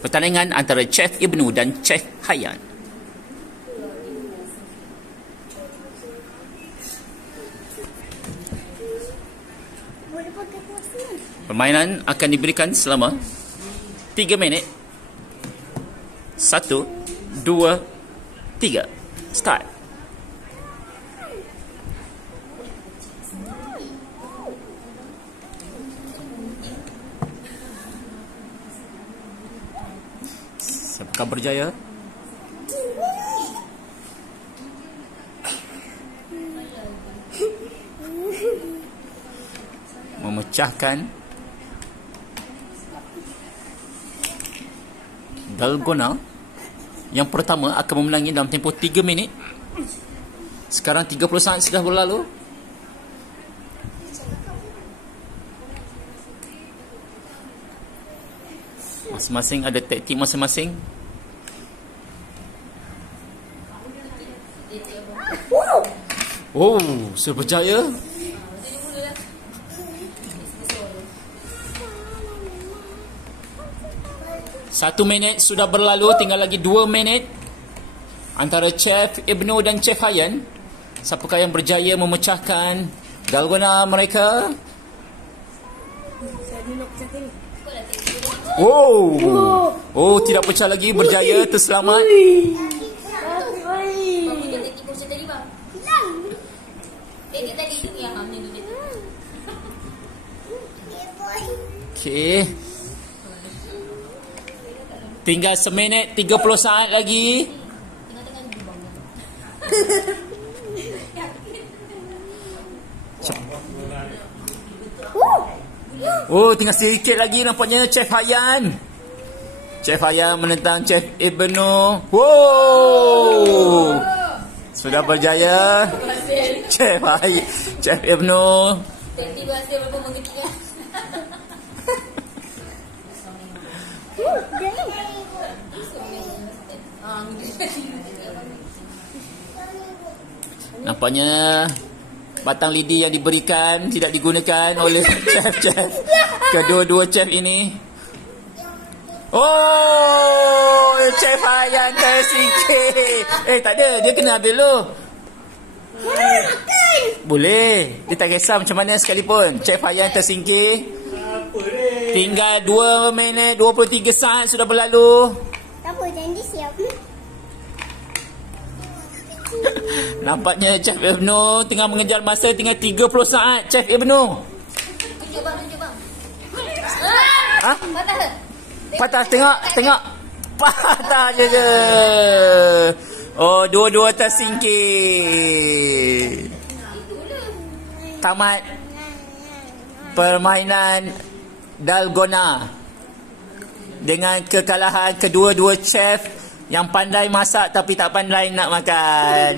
Pertandingan antara Chef Ibnu dan Chef Hayan. Permainan akan diberikan selama 3 minit. 1, 2, 3. Start. Siapakah berjaya? Memecahkan dalgona yang pertama akan memenangi dalam tempoh 3 minit. Sekarang 30 saat sudah berlalu. Masing-masing ada taktik masing-masing. Oh, sudah berjaya. Satu minit sudah berlalu, tinggal lagi 2 minit antara Chef Ibnu dan Chef Hayan. Siapakah yang berjaya memecahkan dalgona mereka? Oh, tidak pecah lagi, berjaya, terselamat. Okey. Tinggal seminit 30 saat lagi. Oh, tinggal sedikit lagi nampaknya Chef Hayan. Chef Hayan menentang Chef Ibnu. Wow! Sudah berjaya. Chef Hayan, Chef Ibnu. Nampaknya batang lidi yang diberikan tidak digunakan oleh chef-chef. Kedua-dua chef ini. Oh, Chef Hayan tersingkir. Tak ada, dia kena ambil dulu. Boleh, dia tak kisah macam mana sekalipun. Chef Hayan tersingkir. Tinggal 2 minit 23 saat sudah berlalu. Tak apa, janji siap. Nampaknya Chef Ibnu tengah mengejar masa, tinggal 30 saat. Chef Ibnu. Tunjuk bang. Ha? Patah, tengok. Patah je. Oh, dua-dua tersingkir. Tamat permainan dalgona dengan kekalahan kedua-dua chef yang pandai masak tapi tak pandai nak makan.